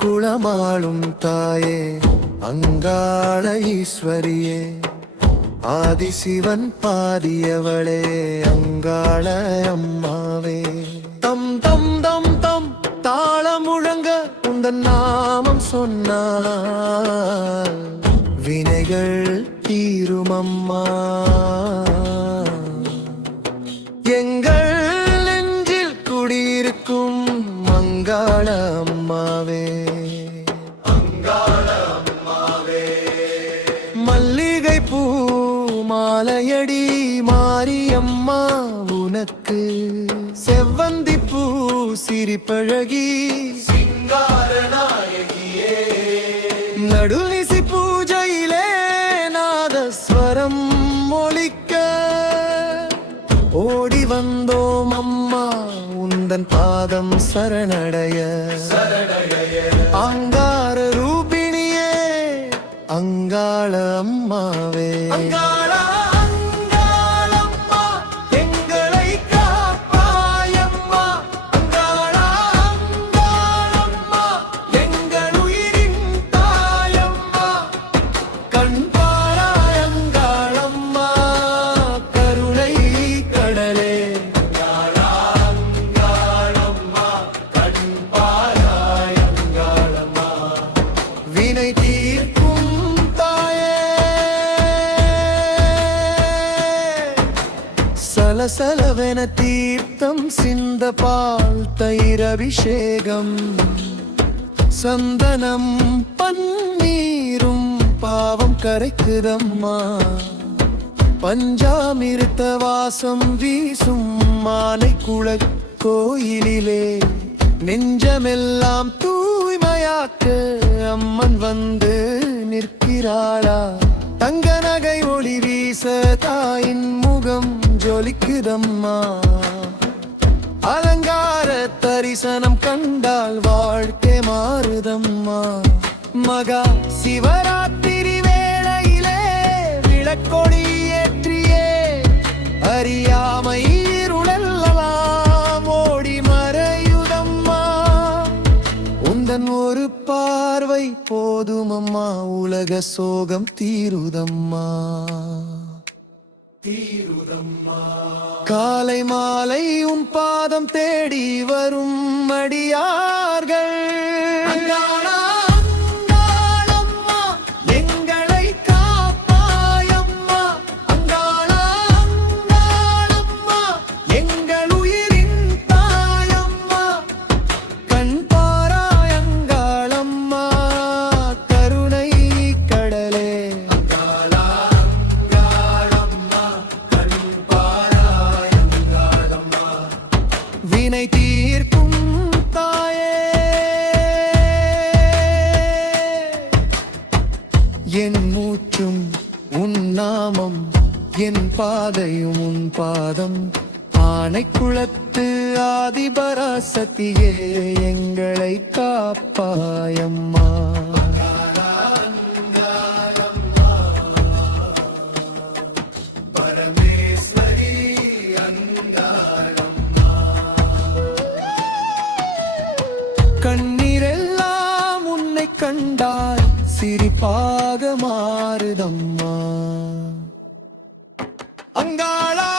குளமாளும் தாயே அங்காள ஈஸ்வரியே ஆதிசிவன் பாதியவளே அங்காள அம்மாவே தம் தம் தம் தம் தாளம் முழங்க உந்தன் நாமம் சொன்னால் வினைகள் தீரும் அம்மா எங்கள் நெஞ்சில் குடியிருக்கும் அங்காள அம்மாவே மல்லிகை பூ மாலையடி மாரியம்மா உனக்கு செவ்வந்தி பூ சிரிப்பழகி சிங்கார நாயகியே நடுநிசி பூஜையிலே நாதஸ்வரம் ஒலிக்க ஓடி வந்தோம் அம்மா உந்தன் பாதம் சரணடைய அங்கார ரூபிணியே அங்காள அம்மாவே சலசலவென தீர்த்தம் சிந்த பால் தயிர் அபிஷேகம் சந்தனம் பன்னீரும் பாவம் கரைக்குதம்மா பஞ்சாமிருத்த வாசம் வீசும் மானை குள கோயிலிலே நெஞ்சமெல்லாம் தூய்மையாக்க அம்மன் வந்து நிற்கிறாளா தங்க நகை ஒளி வீச தாயின் முகம் ஜொலிக்குதம்மா அலங்கார தரிசனம் கண்டால் வாழ்க்கை மாறுதம்மா மகா சிவராத்திரி வேளையிலே விளக்கொடி ஏற்றியே அறியாமை இருளெல்லாம் ஓடி மறையுதம்மா உந்தன் ஒரு பார்வை போதுமம்மா உலக சோகம் தீருதம்மா காலை மாலை உன் பாதம் தேடி வரும் அடியார்கள் எங்களை காப்பாயம்மா அங்காளா எங்கள் உயிரின் தாயம்மா கண் பாராய் அங்காளம்மா கருணை கடலே வினை தீர்க்கும் தாயே என் மூச்சும் உன் நாமம் என் பாதையும் உன் பாதம் ஆனைக்குளத்து ஆதிபராசக்தியே எங்களை காப்பாயம்மா கண்ணீரெல்லாம் உன்னை கண்டால் சிரிப்பாக மாறுதம்மா அங்காளா